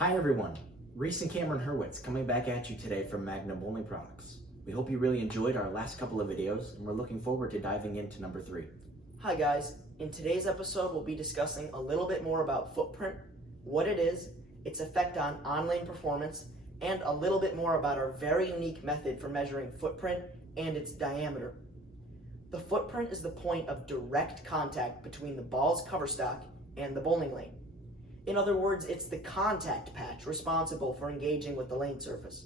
Hi everyone, Reese and Hurwitz coming back at you today from Magnum Bowling Products. We hope you really enjoyed our last couple of videos and we're looking forward to diving into number 3. Hi guys, in today's episode we'll be discussing a little bit more about footprint, what it is, its effect on on-lane performance, and a little bit more about our very unique method for measuring footprint and its diameter. The footprint is the point of direct contact between the ball's cover stock and the bowling lane. In other words, it's the contact patch responsible for engaging with the lane surface.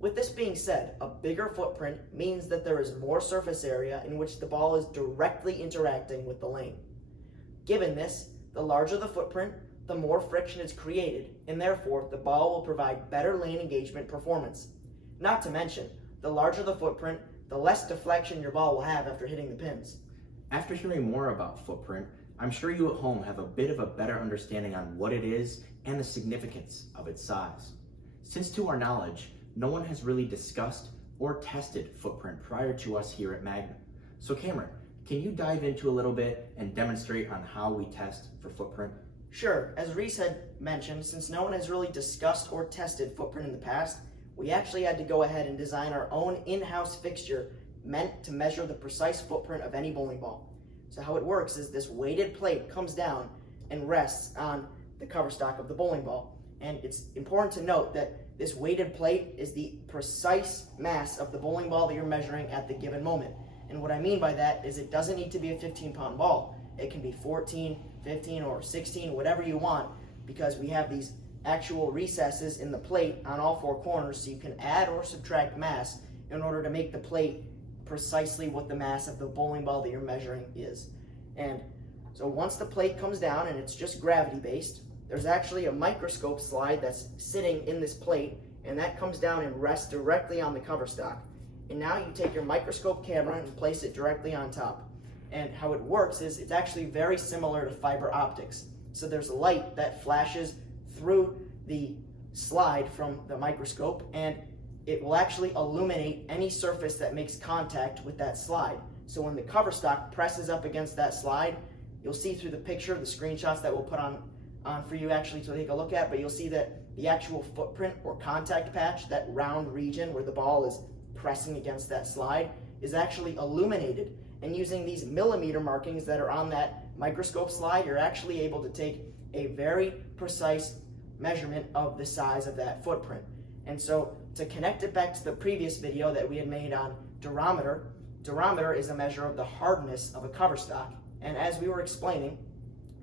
With this being said, a bigger footprint means that there is more surface area in which the ball is directly interacting with the lane. Given this, the larger the footprint, the more friction is created, and therefore the ball will provide better lane engagement performance. Not to mention, the larger the footprint, the less deflection your ball will have after hitting the pins. After hearing more about footprint, I'm sure you at home have a bit of a better understanding on what it is and the significance of its size. Since to our knowledge, no one has really discussed or tested footprint prior to us here at Magnum. So Cameron, can you dive into a little bit and demonstrate on how we test for footprint? Sure, as Reese had mentioned, since no one has really discussed or tested footprint in the past, we actually had to go ahead and design our own in-house fixture meant to measure the precise footprint of any bowling ball. So how it works is this weighted plate comes down and rests on the cover stock of the bowling ball. And it's important to note that this weighted plate is the precise mass of the bowling ball that you're measuring at the given moment. And what I mean by that is it doesn't need to be a 15-pound ball. It can be 14, 15, or 16, whatever you want, because we have these actual recesses in the plate on all four corners, so you can add or subtract mass in order to make the plate precisely what the mass of the bowling ball that you're measuring is. And so once the plate comes down and it's just gravity based, there's actually a microscope slide that's sitting in this plate, and that comes down and rests directly on the cover stock. And now you take your microscope camera and place it directly on top. And how it works is it's actually very similar to fiber optics. So there's light that flashes through the slide from the microscope, and it will actually illuminate any surface that makes contact with that slide. So when the cover stock presses up against that slide, you'll see through the picture, the screenshots that we'll put on for you actually to take a look at, but you'll see that the actual footprint or contact patch, that round region where the ball is pressing against that slide, is actually illuminated. And using these millimeter markings that are on that microscope slide, you're actually able to take a very precise measurement of the size of that footprint. And so to connect it back to the previous video that we had made on durometer, durometer is a measure of the hardness of a cover stock. And as we were explaining,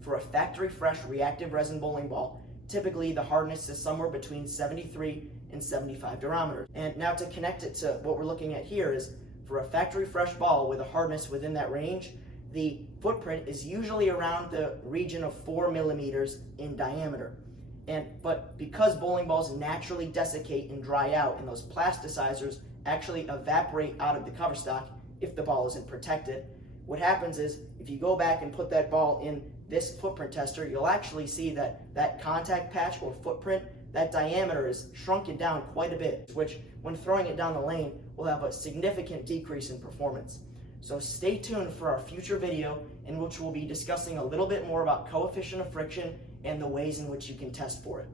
for a factory fresh reactive resin bowling ball, typically the hardness is somewhere between 73 and 75 durometers. And now to connect it to what we're looking at here is, for a factory fresh ball with a hardness within that range, the footprint is usually around the region of 4 millimeters in diameter. But because bowling balls naturally desiccate and dry out, and those plasticizers actually evaporate out of the cover stock if the ball isn't protected, what happens is if you go back and put that ball in this footprint tester, you'll actually see that that contact patch or footprint, that diameter is shrunken down quite a bit, which when throwing it down the lane will have a significant decrease in performance. So stay tuned for our future video in which we'll be discussing a little bit more about coefficient of friction and the ways in which you can test for it.